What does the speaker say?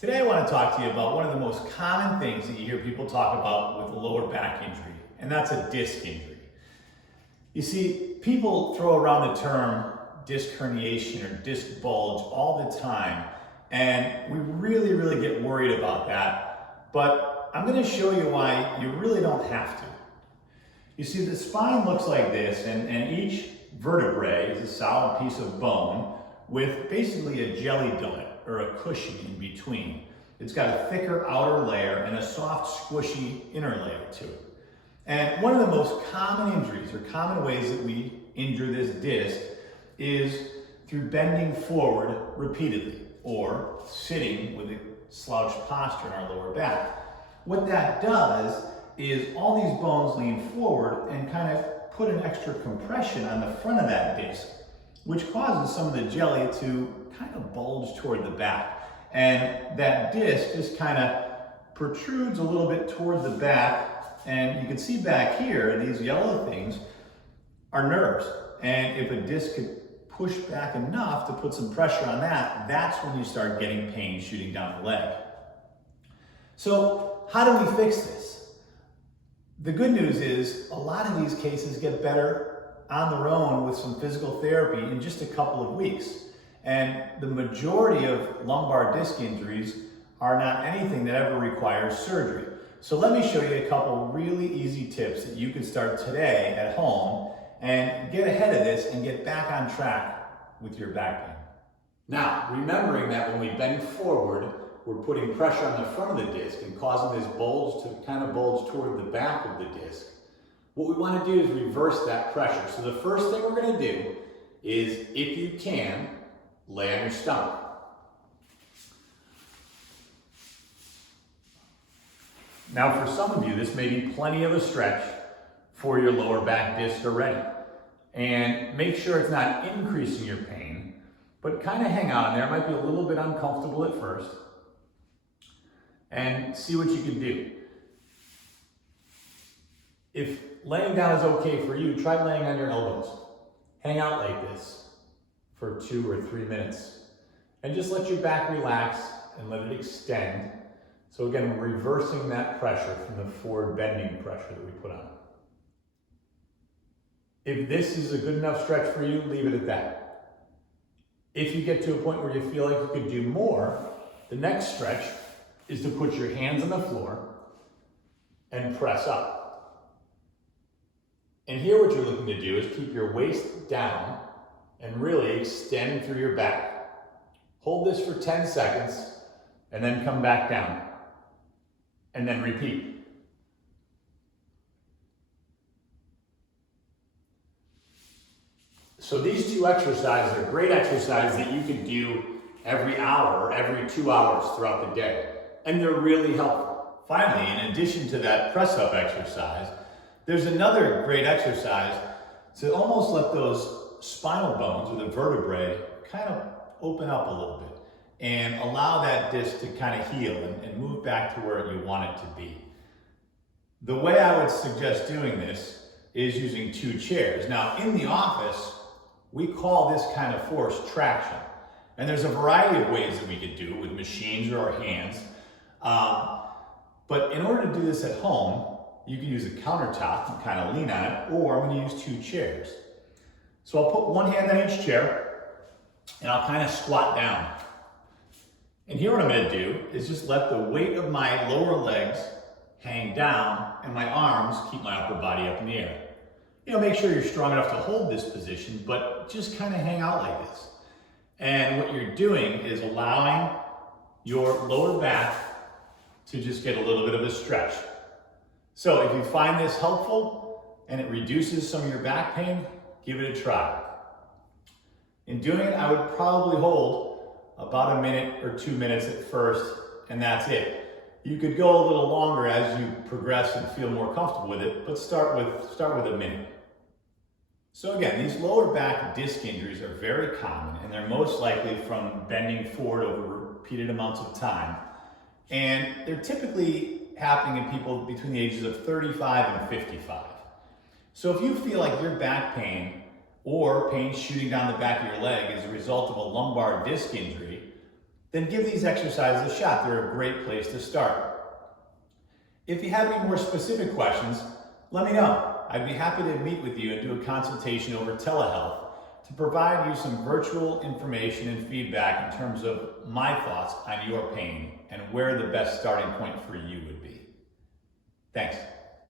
Today I want to talk to you about one of the most common things that you hear people talk about with a lower back injury, and that's a disc injury. You see, people throw around the term disc herniation or disc bulge all the time, and we really get worried about that, but I'm going to show you why you really don't have to. You see, the spine looks like this, and each vertebrae is a solid piece of bone with basically a jelly donut or a cushion in between. It's got a thicker outer layer and a soft, squishy inner layer to it. And one of the most common injuries or common ways that we injure this disc is through bending forward repeatedly or sitting with a slouched posture in our lower back. What that does is all these bones lean forward and kind of put an extra compression on the front of that disc, which causes some of the jelly to kind of bulge toward the back. And that disc just kind of protrudes a little bit toward the back. And you can see back here, these yellow things are nerves. And if a disc could push back enough to put some pressure on that, that's when you start getting pain shooting down the leg. So how do we fix this? The good news is a lot of these cases get better on their own with some physical therapy in just a couple of weeks. And the majority of lumbar disc injuries are not anything that ever requires surgery. So let me show you a couple really easy tips that you can start today at home and get ahead of this and get back on track with your back pain. Now, remembering that when we bend forward, we're putting pressure on the front of the disc and causing this bulge to kind of bulge toward the back of the disc. What we want to do is reverse that pressure. So the first thing we're going to do is, if you can, lay on your stomach. Now for some of you, this may be plenty of a stretch for your lower back disc already. And make sure it's not increasing your pain, but kind of hang on there. It might be a little bit uncomfortable at first. And see what you can do. If laying down is okay for you, try laying on your elbows. Hang out like this for 2 or 3 minutes. And just let your back relax and let it extend. So again, we're reversing that pressure from the forward bending pressure that we put on. If this is a good enough stretch for you, leave it at that. If you get to a point where you feel like you could do more, the next stretch is to put your hands on the floor and press up. And here what you're looking to do is keep your waist down and really extend through your back. Hold this for 10 seconds and then come back down. And then repeat. So these two exercises are great exercises that you can do every hour or every 2 hours throughout the day. And they're really helpful. Finally, in addition to that press-up exercise, there's another great exercise to almost let those spinal bones or the vertebrae kind of open up a little bit and allow that disc to kind of heal and move back to where you want it to be. The way I would suggest doing this is using 2 chairs. Now, in the office, we call this kind of force traction. And there's a variety of ways that we could do it with machines or our hands. But in order to do this at home, you can use a countertop and kind of lean on it, or I'm going to use 2 chairs. So I'll put one hand on each chair, and I'll kind of squat down. And here what I'm going to do is just let the weight of my lower legs hang down, and my arms keep my upper body up in the air. You know, make sure you're strong enough to hold this position, but just kind of hang out like this. And what you're doing is allowing your lower back to just get a little bit of a stretch. So if you find this helpful and it reduces some of your back pain, give it a try. In doing it, I would probably hold about a minute or 2 minutes at first, and that's it. You could go a little longer as you progress and feel more comfortable with it, but start with a minute. So again, these lower back disc injuries are very common, and they're most likely from bending forward over repeated amounts of time. And they're typically happening in people between the ages of 35 and 55. So if you feel like your back pain or pain shooting down the back of your leg is a result of a lumbar disc injury, then give these exercises a shot. They're a great place to start. If you have any more specific questions, let me know. I'd be happy to meet with you and do a consultation over telehealth to provide you some virtual information and feedback in terms of my thoughts on your pain and where the best starting point for you would be. Thanks.